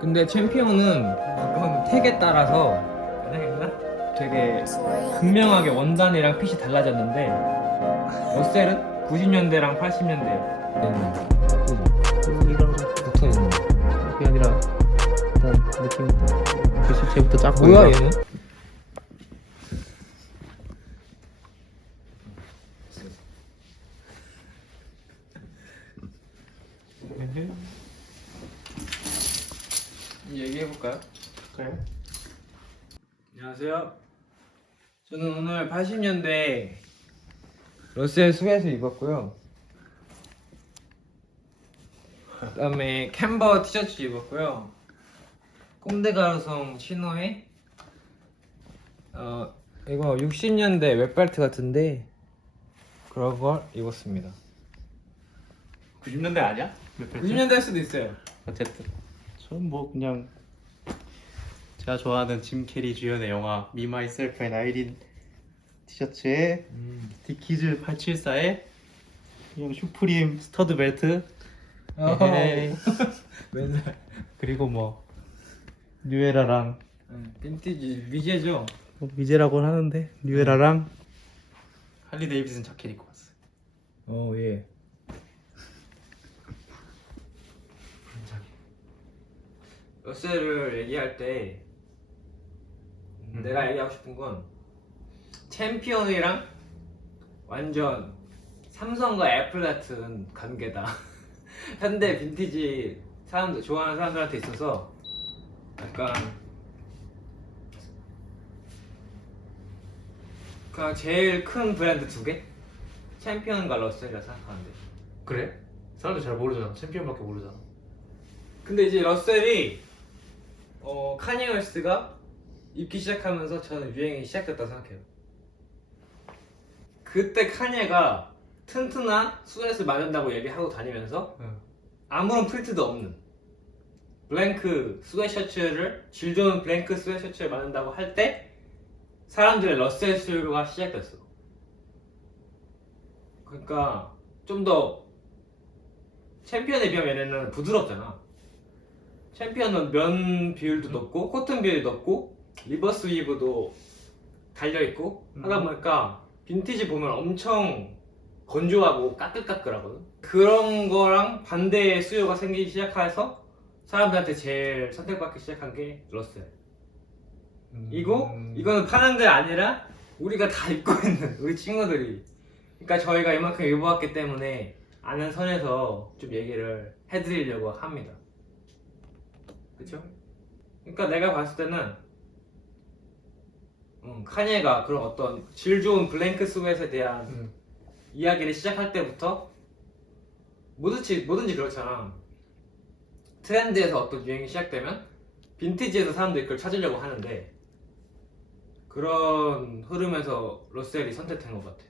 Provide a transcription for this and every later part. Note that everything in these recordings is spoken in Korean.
근데 챔피언은 택에 따라서 되게 극명하게 원단이랑 핏이 달라졌는데 러셀은 90년대랑 80년대에는 이거랑 좀 붙어있는 거. 그게 아니라 일단 느낌부터 글씨체부터 작고 뭐야 이거. 얘는? 얘기해볼까요? 그래? 안녕하세요. 저는 오늘 80년대 러셀 스웨트 입었고요. 그다음에 캔버 티셔츠 입었고요. 꼼데가루송 치노에 이거 60년대 웹벨트 같은데 그런 걸 입었습니다. 90년대 아니야? 90년대 할 수도 있어요. 어쨌든 저는 뭐 그냥 제가 좋아하는 짐 캐리 주연의 영화 Me, Myself and Irene 티셔츠에 디키즈 874에 그냥 슈프림 스터드 벨트 에헤이. 맨날 그리고 뭐 뉴에라랑 빈티지 미제죠. 뭐 미제라고는 하는데 뉴에라랑 할리 데이비슨 자켓 입고 왔어요. 예. 러셀을 얘기할 때 내가 얘기하고 싶은 건 챔피언이랑 완전 삼성과 애플 같은 관계다. 현대 빈티지 사람들 좋아하는 사람들한테 있어서 약간 그냥 제일 큰 브랜드 두 개? 챔피언과 러셀이라 생각하는데. 그래? 사람들 잘 모르잖아. 챔피언밖에 모르잖아. 근데 이제 러셀이 카니에 웨스트가 입기 시작하면서 저는 유행이 시작됐다고 생각해요. 그때 카니에가 튼튼한 스웨트를 만든다고 얘기하고 다니면서 아무런 프린트도 없는 블랭크 스웨셔츠를 질 좋은 블랭크 스웨셔츠를 만든다고 할 때 사람들의 러셀 수요가 시작됐어. 그러니까 좀 더 챔피언에 비하면 얘네는 부드럽잖아. 챔피언은 면 비율도 높고 코튼 비율도 높고 리버스 위브도 달려있고 하다 보니까 빈티지 보면 엄청 건조하고 까끌까끌하거든. 그런 거랑 반대의 수요가 생기기 시작해서 사람들한테 제일 선택받기 시작한 게 러셀. 이거는 파는 게 아니라 우리가 다 입고 있는 우리 친구들이. 그러니까 저희가 이만큼 입어왔기 때문에 아는 선에서 좀 얘기를 해드리려고 합니다. 그쵸? 그러니까 내가 봤을 때는 카니에가 그런 어떤 질 좋은 블랭크 스웨트에 대한 이야기를 시작할 때부터 뭐든지 그렇잖아. 트렌드에서 어떤 유행이 시작되면 빈티지에서 사람들이 그걸 찾으려고 하는데 그런 흐름에서 러셀이 선택된 것 같아.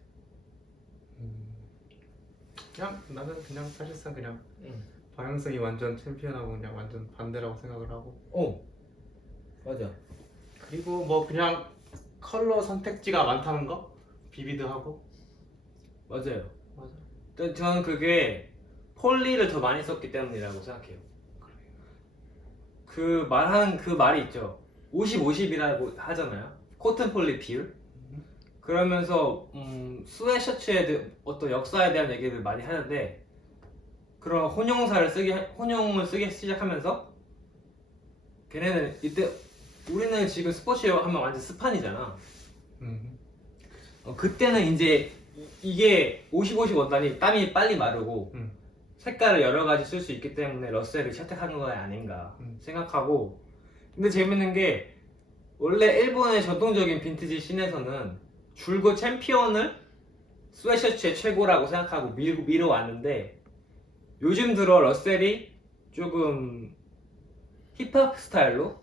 그냥 나는 그냥 사실상 그냥 방향성이 완전 챔피언하고 그냥 완전 반대라고 생각을 하고. 맞아. 그리고 뭐 그냥 컬러 선택지가 많다는 거 비비드하고. 맞아요. 맞아. 근데 저는 그게 폴리를 더 많이 썼기 때문이라고 생각해요. 그 말하는 그 말이 있죠. 50-50이라고 하잖아요. 코튼 폴리 비율. 그러면서 스웨셔츠의 어떤 역사에 대한 얘기를 많이 하는데 그런 혼용을 쓰기 시작하면서 걔네는 이때 우리는 지금 스포츠웨어 하면 완전 스판이잖아. 그때는 이제 이게 50-50 원단이 땀이 빨리 마르고 색깔을 여러 가지 쓸 수 있기 때문에 러셀을 채택한 거 아닌가 생각하고. 근데 재밌는 게 원래 일본의 전통적인 빈티지 씬에서는 줄곧 챔피언을 스웨셔츠의 최고라고 생각하고 밀어왔는데 요즘 들어 러셀이 조금 힙합 스타일로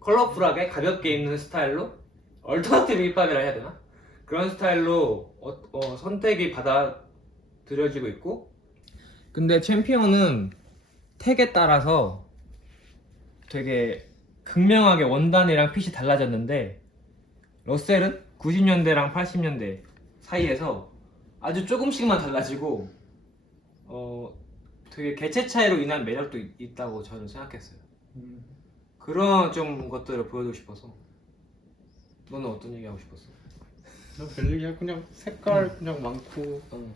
컬러풀하게 가볍게 입는 스타일로 얼터너티브 힙합이라 해야 되나? 그런 스타일로 선택이 받아들여지고 있고. 근데 챔피언은 택에 따라서 되게 극명하게 원단이랑 핏이 달라졌는데 러셀은 90년대랑 80년대 사이에서 아주 조금씩만 달라지고 되게 개체 차이로 인한 매력도 있다고 저는 생각했어요. 그런 좀 것들을 보여주고 싶어서. 너는 어떤 얘기 하고 싶었어? 별 얘기야. 그냥 색깔 그냥 많고 어.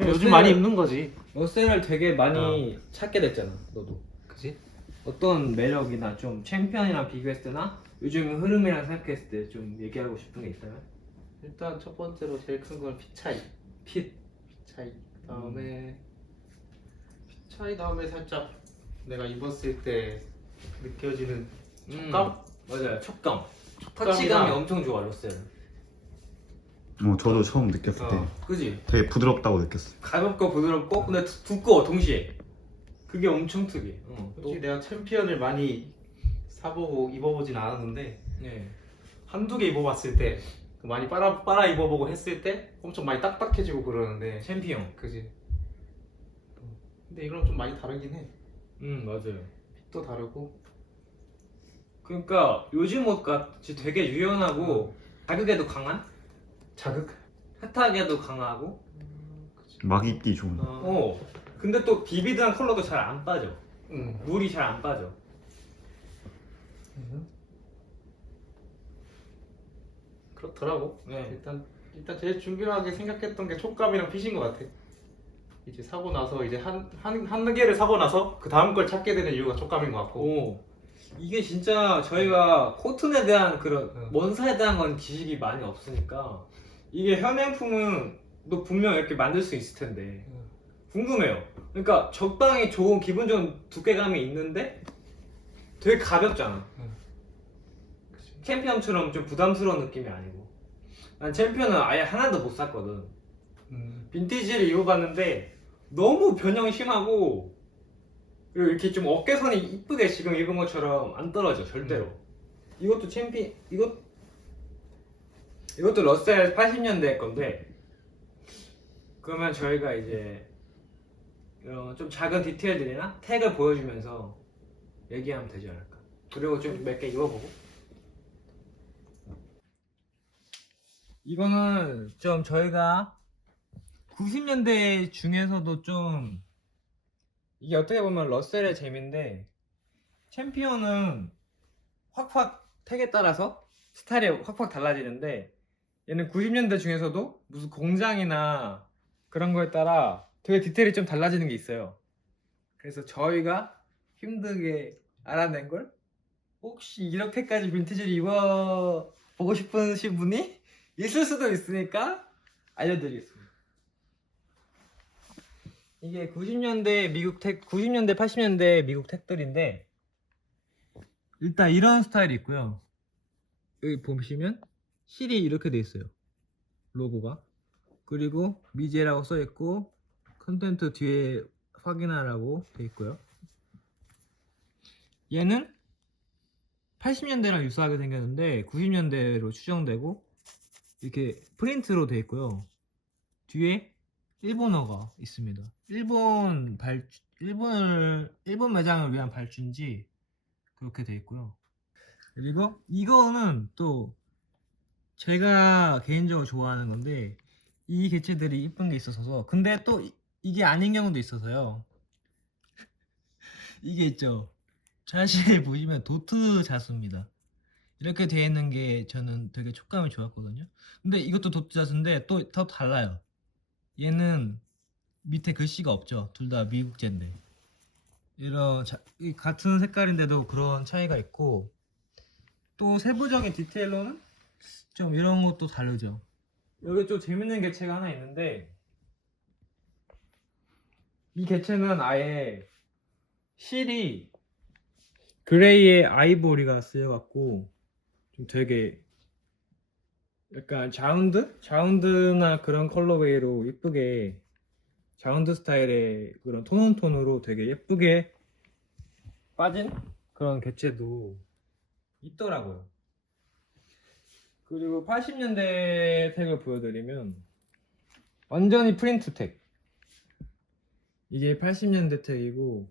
요즘 많이 입는 거지. 러셀을 되게 많이 찾게 됐잖아, 너도. 그지? 어떤 매력이나 좀 챔피언이랑 비교했을 때나 요즘 흐름이랑 생각했을 때 좀 얘기하고 싶은 게 있다면? 일단 첫 번째로 제일 큰 건 핏 차이. 핏. 차이. 다음에 핏 차이 다음에 살짝 내가 입었을 때 느껴지는 촉감? 맞아요, 촉감. 촉감이나- 터치감이 엄청 좋아, 러셀. 저도 처음 느꼈을 때 그지? 되게 부드럽다고 느꼈어요. 가볍고 부드럽고 근데 두꺼워 동시에. 그게 엄청 특이해. 솔직히 내가 챔피언을 많이 사보고 입어보진 않았는데 네. 한두 개 입어봤을 때 많이 빨아 입어보고 했을 때 엄청 많이 딱딱해지고 그러는데 챔피언. 그지? 근데 이거랑 좀 많이 다르긴 해. 맞아요. 핏도 다르고 그러니까 요즘 옷 같이 되게 유연하고 자극에도 강한? 자극? 핫하게도 강하고. 그지? 막 입기 좋은. 근데 또 비비드한 컬러도 잘 안 빠져. 응. 물이 잘 안 빠져. 그렇더라고. 네. 일단 제일 중요하게 생각했던 게 촉감이랑 핏인 것 같아. 이제 사고 나서 이제 한 개를 사고 나서 그 다음 걸 찾게 되는 이유가 촉감인 것 같고. 이게 진짜 저희가 코튼에 대한 그런 응. 원사에 대한 건 지식이 많이 없으니까 이게 현행품은 또 분명 이렇게 만들 수 있을 텐데 응. 궁금해요. 그러니까 적당히 좋은 기분 좋은 두께감이 있는데 되게 가볍잖아. 그치. 챔피언처럼 좀 부담스러운 느낌이 아니고. 난 챔피언은 아예 하나도 못 샀거든. 빈티지를 입어봤는데 너무 변형이 심하고 그리고 이렇게 좀 어깨선이 이쁘게 지금 입은 것처럼 안 떨어져 절대로. 이것도 이것도 러셀 80년대 건데 그러면 저희가 이제 좀 작은 디테일들이나 택을 보여주면서 얘기하면 되지 않을까. 그리고 좀 몇 개 입어보고. 이거는 좀 저희가 90년대 중에서도 좀 이게 어떻게 보면 러셀의 재미인데 챔피언은 확확 택에 따라서 스타일이 확확 달라지는데 얘는 90년대 중에서도 무슨 공장이나 그런 거에 따라 되게 디테일이 좀 달라지는 게 있어요. 그래서 저희가 힘들게 알아낸 걸 혹시 이렇게까지 빈티지를 입어보고 싶으신 분이 있을 수도 있으니까 알려드리겠습니다. 이게 90년대 미국 택, 90년대 80년대 미국 택들인데 일단 이런 스타일이 있고요. 여기 보시면 실이 이렇게 돼 있어요. 로고가. 그리고 미제라고 써 있고 컨텐트 뒤에 확인하라고 돼 있고요. 얘는 80년대랑 유사하게 생겼는데 90년대로 추정되고 이렇게 프린트로 돼 있고요. 뒤에 일본어가 있습니다. 일본 매장을 위한 발주인지 그렇게 돼 있고요. 그리고 이거는 또 제가 개인적으로 좋아하는 건데 이 개체들이 이쁜 게 있어서 근데 또 이게 아닌 경우도 있어서요. 이게 있죠. 자세히 보시면 도트 자수입니다. 이렇게 되어 있는 게 저는 되게 촉감이 좋았거든요. 근데 이것도 도트 자수인데 또 더 달라요. 얘는 밑에 글씨가 없죠. 둘 다 미국제인데 이 같은 색깔인데도 그런 차이가 있고 또 세부적인 디테일로는 좀 이런 것도 다르죠. 여기 좀 재밌는 개체가 하나 있는데 이 개체는 아예 실이 그레이에 아이보리가 쓰여갖고 좀 되게 약간 자운드나 그런 컬러웨이로 예쁘게 자운드 스타일의 그런 톤온톤으로 되게 예쁘게 빠진 그런 개체도 있더라고요. 그리고 80년대 택을 보여드리면 완전히 프린트 택. 이게 80년대 택이고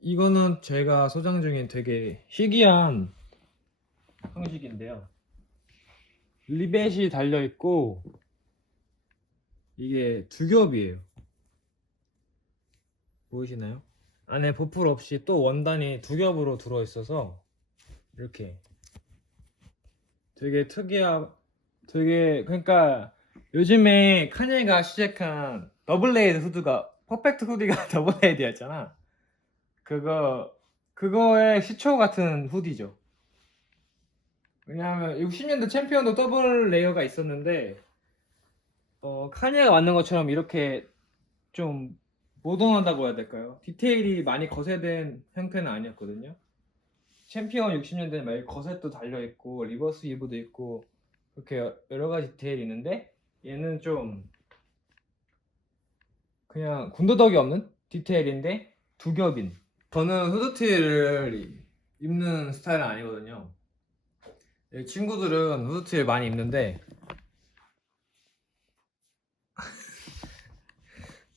이거는 제가 소장 중인 되게 희귀한 형식인데요. 리벳이 달려있고 이게 두 겹이에요. 보이시나요? 안에 보풀 없이 또 원단이 두 겹으로 들어있어서 이렇게 되게 되게 그러니까 요즘에 카니가 시작한 더블레이드 후드가 퍼펙트 후디가 더블레이드였잖아. 그거의 시초 같은 후디죠. 왜냐하면 60년대 챔피언도 더블 레이어가 있었는데 카니가 만든 것처럼 이렇게 좀 모던하다고 해야 될까요? 디테일이 많이 거세된 형태는 아니었거든요. 챔피언 60년대는 막 거셋도 달려있고 리버스 이브도 있고 그렇게 여러 가지 디테일이 있는데 얘는 좀 그냥 군더더기 없는 디테일인데 두 겹인. 저는 후드티를 입는 스타일은 아니거든요. 친구들은 후드티를 많이 입는데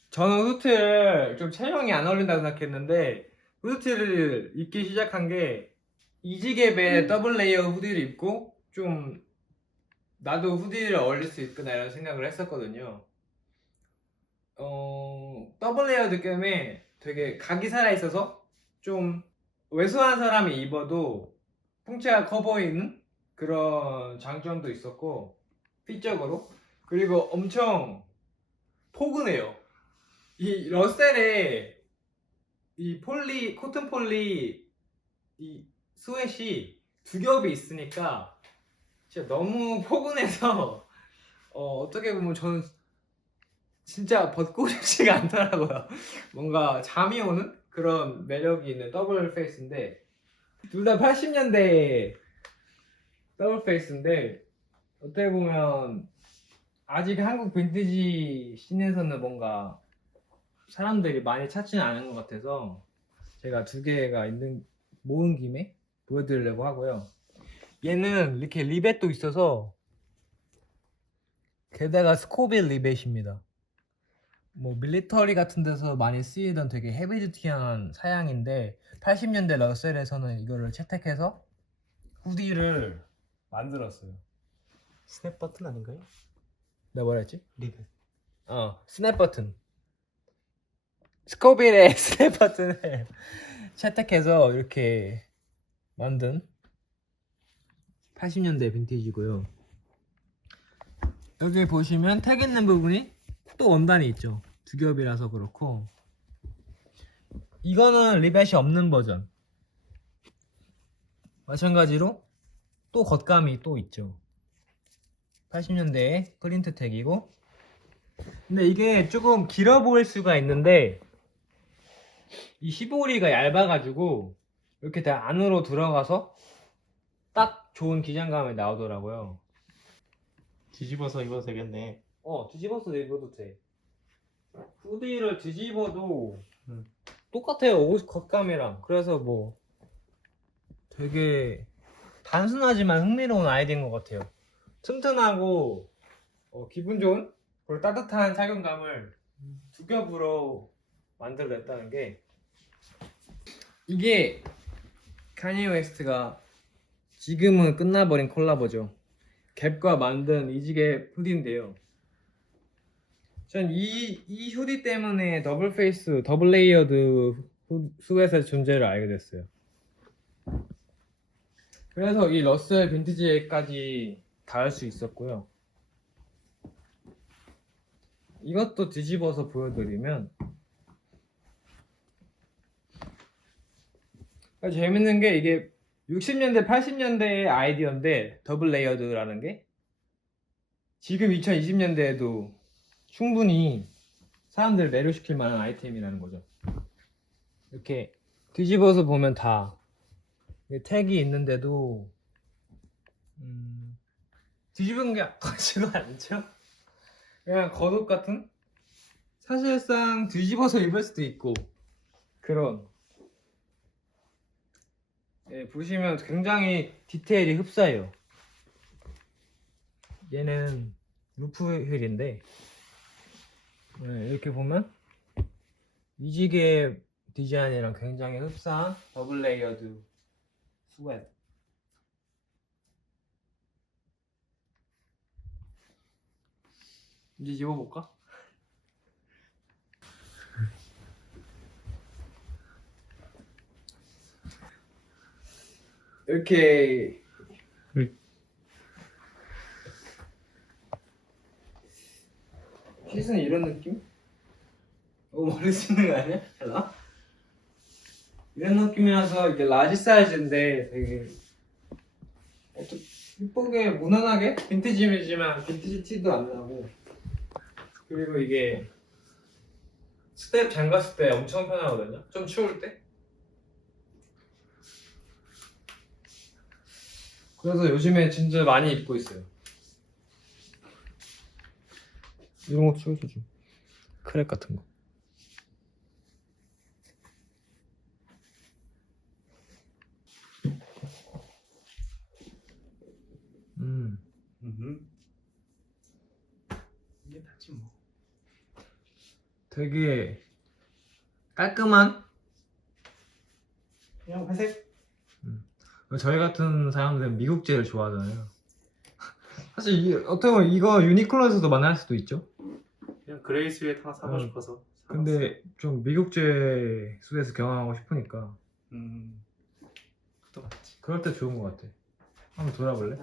저는 후드티를 좀 체형이 안 어울린다고 생각했는데 후드티를 입기 시작한 게 이지갭의 더블 레이어 후디를 입고 좀 나도 후디를 어울릴 수 있구나 이런 생각을 했었거든요. 더블 레이어 느낌에 되게 각이 살아있어서 좀 왜소한 사람이 입어도 풍채가 커 보이는 그런 장점도 있었고 핏적으로 그리고 엄청 포근해요. 이 러셀의 이 코튼 폴리 이 스웨시 두 겹이 있으니까 진짜 너무 포근해서 어떻게 보면 저는 진짜 벗고 싶지가 않더라고요. 뭔가 잠이 오는 그런 매력이 있는 더블 페이스인데 둘 다 80년대 더블 페이스인데 어떻게 보면 아직 한국 빈티지 씬에서는 뭔가 사람들이 많이 찾지는 않은 것 같아서 제가 두 개가 있는 모은 김에 보여드리려고 하고요. 얘는 이렇게 리벳도 있어서 게다가 스코빌 리벳입니다. 뭐 밀리터리 같은 데서 많이 쓰이던 되게 헤비듀티한 사양인데 80년대 러셀에서는 이거를 채택해서 후디를 만들었어요. 스냅 버튼 아닌가요? 내가 뭐라 했지? 리벳. 스냅 버튼. 스코빌의 스냅 버튼을 채택해서 이렇게 만든 80년대 빈티지고요. 여기 보시면 택 있는 부분이 또 원단이 있죠. 두 겹이라서 그렇고 이거는 리벳이 없는 버전. 마찬가지로 또 겉감이 또 있죠. 80년대의 프린트 택이고 근데 이게 조금 길어 보일 수가 있는데 이 15리가 얇아가지고 이렇게 다 안으로 들어가서 딱 좋은 기장감이 나오더라고요. 뒤집어서 입어도 되겠네. 뒤집어서 입어도 돼. 후디를 뒤집어도 음. 똑같아요. 옷 겉감이랑. 그래서 뭐 되게 단순하지만 흥미로운 아이디어인 것 같아요. 튼튼하고 기분 좋은 그리고 따뜻한 착용감을 두 겹으로 만들어냈다는 게 이게 카니에 웨스트가 지금은 끝나버린 콜라보죠. 갭과 만든 이지갭 후디인데요. 전 이 후디 때문에 더블 페이스, 더블 레이어드 스웨트의 존재를 알게 됐어요. 그래서 이 러셀 빈티지까지 닿을 수 있었고요. 이것도 뒤집어서 보여드리면 재밌는 게 이게 60년대, 80년대의 아이디어인데 더블 레이어드라는 게 지금 2020년대에도 충분히 사람들을 매료시킬 만한 아이템이라는 거죠. 이렇게 뒤집어서 보면 다 택이 있는데도 뒤집은 게 아까지가 않죠? 그냥 겉옷 같은 사실상 뒤집어서 입을 수도 있고 그런 보시면 굉장히 디테일이 흡사해요. 얘는 루프 휠인데 이렇게 보면 이지개 디자인이랑 굉장히 흡사한 더블 레이어드 스웨트. 이제 입어볼까? 이렇게 핏은 이런 느낌? 너무 머리 쓰는 거 아니야? 달라? 이런 느낌이라서 이게 라지 사이즈인데 되게 좀 이쁘게 무난하게 빈티지이지만 빈티지 티도 안 나고 그리고 이게 스텝 잠갔을 때 엄청 편하거든요. 좀 추울 때. 그래서 요즘에 진짜 많이 입고 있어요. 이런 거 추워서 좀 크랙 같은 거. 이게 다지 뭐. 되게 깔끔한. 그냥 회색. 저희 같은 사람들은 미국제를 좋아하잖아요. 사실 어떻게 보면 이거 유니클로에서도 만날 수도 있죠. 그냥 그레이 스웨트 하나 사고 음. 싶어서. 사봤어. 근데 좀 미국제 수에서 경험하고 싶으니까 그것도 맞지. 그럴 때 좋은 것 같아. 한번 돌아볼래?